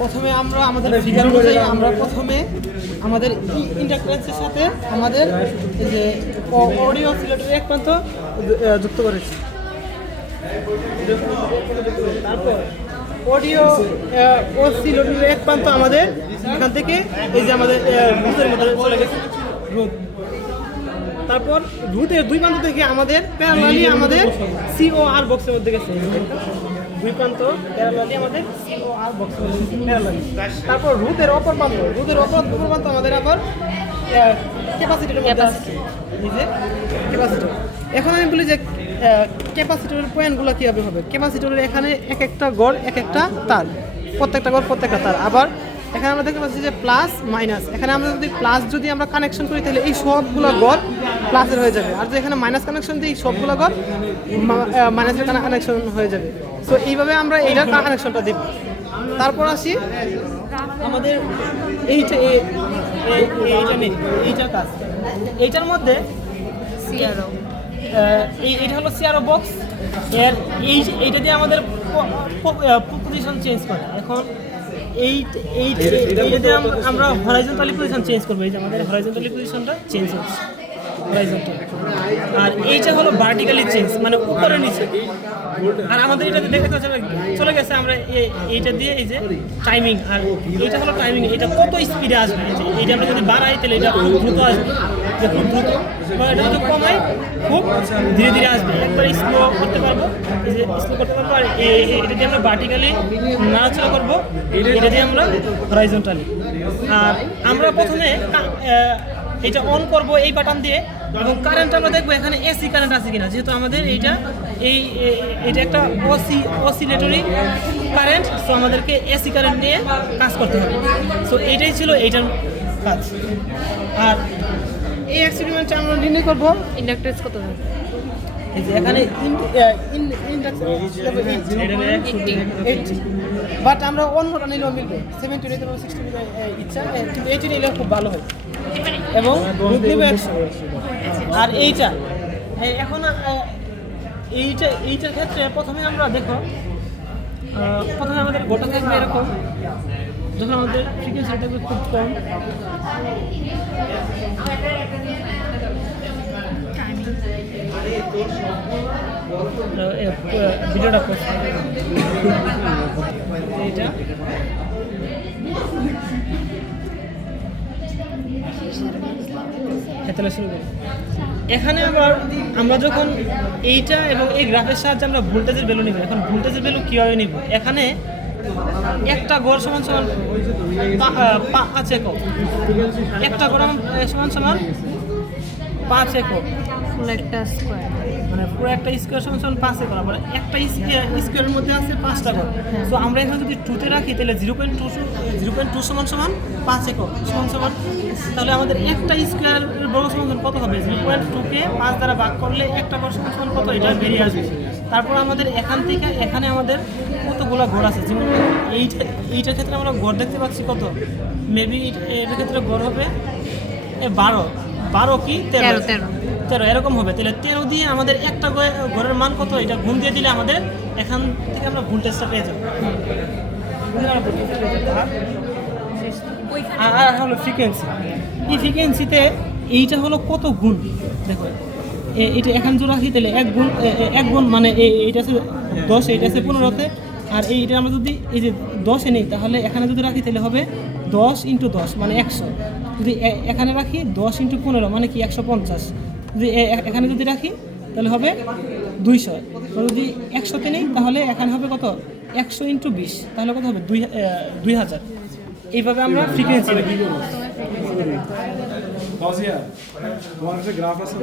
প্রথমে আমরা আমাদের ফিগার অনুযায়ী আমরা প্রথমে আমাদের ইন্ডাক্ট্যান্সের সাথে আমাদের এই যে অডিও অসিলেটরের এক প্রান্ত যুক্ত করেছি। তারপর অডিও অসিলেটরের এক প্রান্ত আমাদের এখান থেকে এই যে আমাদের রুটের মধ্যে চলে গেছে রুট। তারপর রুটের দুই প্রান্ত থেকে আমাদের প্যারালালি আমাদের সিওআর বক্সের মধ্যে গেছে, দুই প্রান্ত প্যারালালি আমাদের সিওআর বক্সের মধ্যে প্যারালালি। তারপর রুটের অপর প্রান্ত আমাদের আবার ক্যাপাসিটরের মধ্যে আছে, এই যে ক্যাপাসিটর। এখন আমি বলি যে ক্যাপাসিটরের পয়েন্টগুলো কীভাবে হবে। ক্যাপাসিটরের এখানে এক একটা গড় এক একটা তার, প্রত্যেকটা গড় প্রত্যেকটা তার। আবার এখানে আমরা দেখতে পাচ্ছি যে প্লাস মাইনাস, এখানে আমরা যদি আমরা কানেকশন করি তাহলে এই সবগুলো গড় প্লাসের হয়ে যাবে, আর যদি এখানে মাইনাস কানেকশন দিই সবগুলো গড় মাইনাসের কানেকশন হয়ে যাবে। সো এইভাবে আমরা এইটার কানেকশনটা দিব। তারপর আসি আমাদের এইটার কাজ। এইটার মধ্যে এইটা হলো সিআরও বক্স, এইটা দিয়ে আমাদের পজিশন চেঞ্জ করে। এখন এইটাতে আমরা হরাইজন্টালি পজিশন চেঞ্জ করবো, এই যে আমাদের হরাইজন্টালি পজিশনটা চেঞ্জ হচ্ছে হরাইজন্টাল। আর এইটা হলো ভার্টিক্যালি চেঞ্জ, মানে উপরে নিচে। আর আমাদের এটাতে দেখতে চলে গেছে আমরা এইটা দিয়ে এই যে টাইমিং, আর এইটা হলো টাইমিং, এটা কত স্পিডে আসবে। এইটা আমরা যদি বাড়াই তাহলে এটা খুব দ্রুত আসবে, খুব দ্রুত। এবং এটা যদি কমাই খুব ধীরে ধীরে আসবে, একবার স্লো করতে পারবো, এই যে স্লো করতে পারবো। আর এটা দিয়ে আমরা ভার্টিক্যালি নাড়াচাড়া করবো, এটা দিয়ে আমরা হরাইজন্টালি। আর আমরা প্রথমে এটা অন করব এই বাটন দিয়ে, এবং কারেন্ট আমরা দেখবো এখানে এসি কারেন্ট আছে কিনা, যেহেতু আমাদের এইটা একটা অসিলেটরি কারেন্ট। সো আমাদেরকে এসি কারেন্ট নিয়ে কাজ করতে হবে। সো এইটাই ছিল এইটার কাজ। আর এই এক্সপেরিমেন্টটা আমরা নির্ণয় করবো ইন্ডাক্ট্যান্স কত হবে। এই যে এখানে বাট আমরা অন্যটা নিলেও মিলবে, 70 নিতে পারবো, 60 নিতে ইচ্ছা, কিন্তু 80 নিলে খুব ভালো হয় এবং দুধ নেবে 100। আর এইটা এখন এইটার ক্ষেত্রে প্রথমে আমরা দেখো, প্রথমে আমাদের গোটা থাকবে এরকম, যখন আমাদের ফ্রিকোয়েন্সি থাকবে খুব কম, ভিডিওটা এইটা শুরু করি। এখানে আমরা যখন এইটা এবং এই গ্রাফের সাহায্যে আমরা ভোল্টেজের ভ্যালু নিব। এখন ভোল্টেজের ভ্যালু কীভাবে নিব, এখানে একটা গড় সমান 5 একক, একটা গড় সমান 5 একক, মানে পুরো একটা স্কোয়ার সমান 5 একক। আবার একটা স্কোয়ারের মধ্যে আছে 5টা গড়। সো আমরা এখানে যদি 2তে রাখি তাহলে 0.2 সমান 5 একক সমান, তাহলে আমাদের একটা স্কোয়ার বড় সমান কত হবে, 0.2কে 5 দ্বারা ভাগ করলে একটা গড় সমান কত, এটা বেরিয়ে আসবে। তারপর আমাদের এখান থেকে এখানে আমাদের কতগুলো গড় আছে, যেমন এইটার ক্ষেত্রে আমরা গড় দেখতে পাচ্ছি কত, মেবি এটার ক্ষেত্রে গড় হবে 12 কি 13 এরকম হবে। তাহলে 13 দিয়ে আমাদের একটা গড়ের মান কত, এটা গুণ দিয়ে দিলে আমাদের এখান থেকে আমরা ভোল্টেজটা পেয়ে যাবো। আর হলো ফ্রিকোয়েন্সি, এই ফ্রিকোয়েন্সিতে এইটা হলো কত গুণ, দেখো এটা এখানে যদি রাখি তাহলে এক গুণ মানে এইটা আছে 10, এইটা আছে 15তে। আর এইটা আমরা যদি এই যে 10-এ নেই তাহলে এখানে যদি রাখি তাহলে হবে 10 × 10 মানে 100। যদি এখানে রাখি 10 × 15 মানে কি 150। যদি এখানে যদি রাখি তাহলে হবে 200। যদি 100-তে নেই তাহলে এখানে হবে কত, 100 × 20 তাহলে কত হবে 2000। এইভাবে আমরা ফ্রিকোয়েন্সি গ্রাফ আছে।